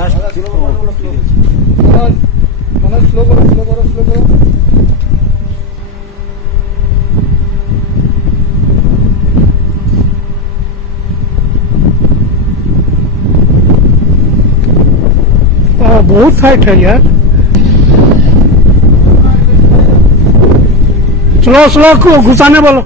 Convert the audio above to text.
just Manoj slow करो slow करो slow करो बहुत फाइट है यार स्लो स्लो घुसाने बोलो